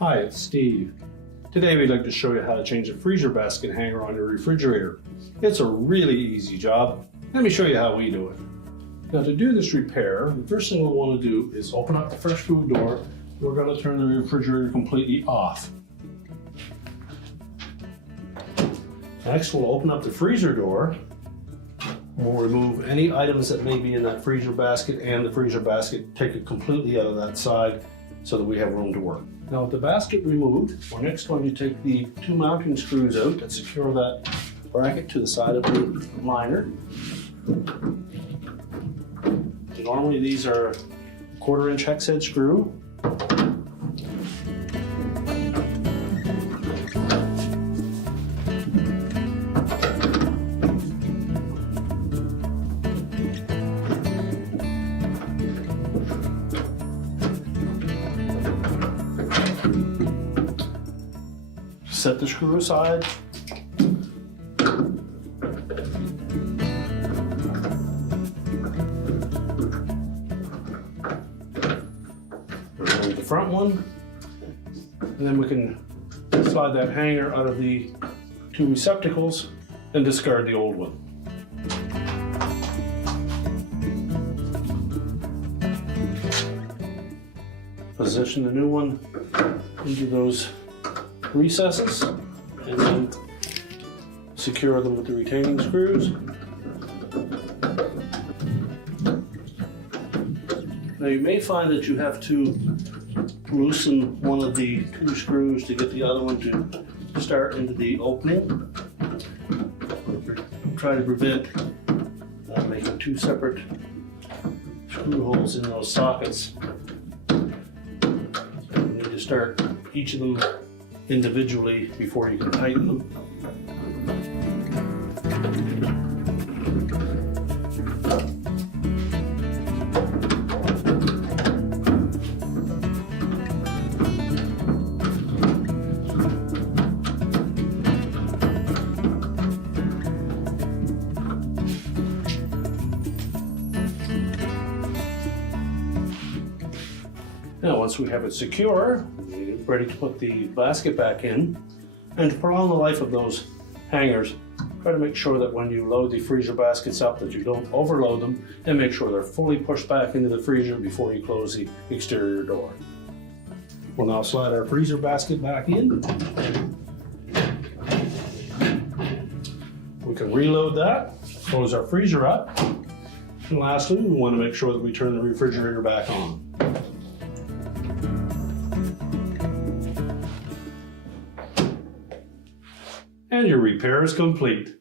Hi, it's Steve. Today we'd like to show you how to change the freezer basket hanger on your refrigerator. It's a really easy job. Let me show you how we do it. Now to do this repair, the first thing we'll want to do is open up the fresh food door. We're going to turn the refrigerator completely off. Next we'll open up the freezer door. We'll remove any items that may be in that freezer basket and the freezer basket, take it completely out of that side so that we have room to work. Now with the basket removed, we're next going to take the two mounting screws out and secure that bracket to the side of the liner. Normally these are 1/4 inch hex head screw. Set the screw aside. Remove the front one, and then we can slide that hanger out of the two receptacles and discard the old one. Position the new one into those recesses and then secure them with the retaining screws. Now you may find that you have to loosen one of the two screws to get the other one to start into the opening. Try to prevent making two separate screw holes in those sockets. You need to start each of them individually before you can tighten them. Now once we have it secure, we're ready to put the basket back in. And to prolong the life of those hangers, try to make sure that when you load the freezer baskets up that you don't overload them, and make sure they're fully pushed back into the freezer before you close the exterior door. We'll now slide our freezer basket back in. We can reload that, close our freezer up, and lastly we want to make sure that we turn the refrigerator back on. And your repair is complete.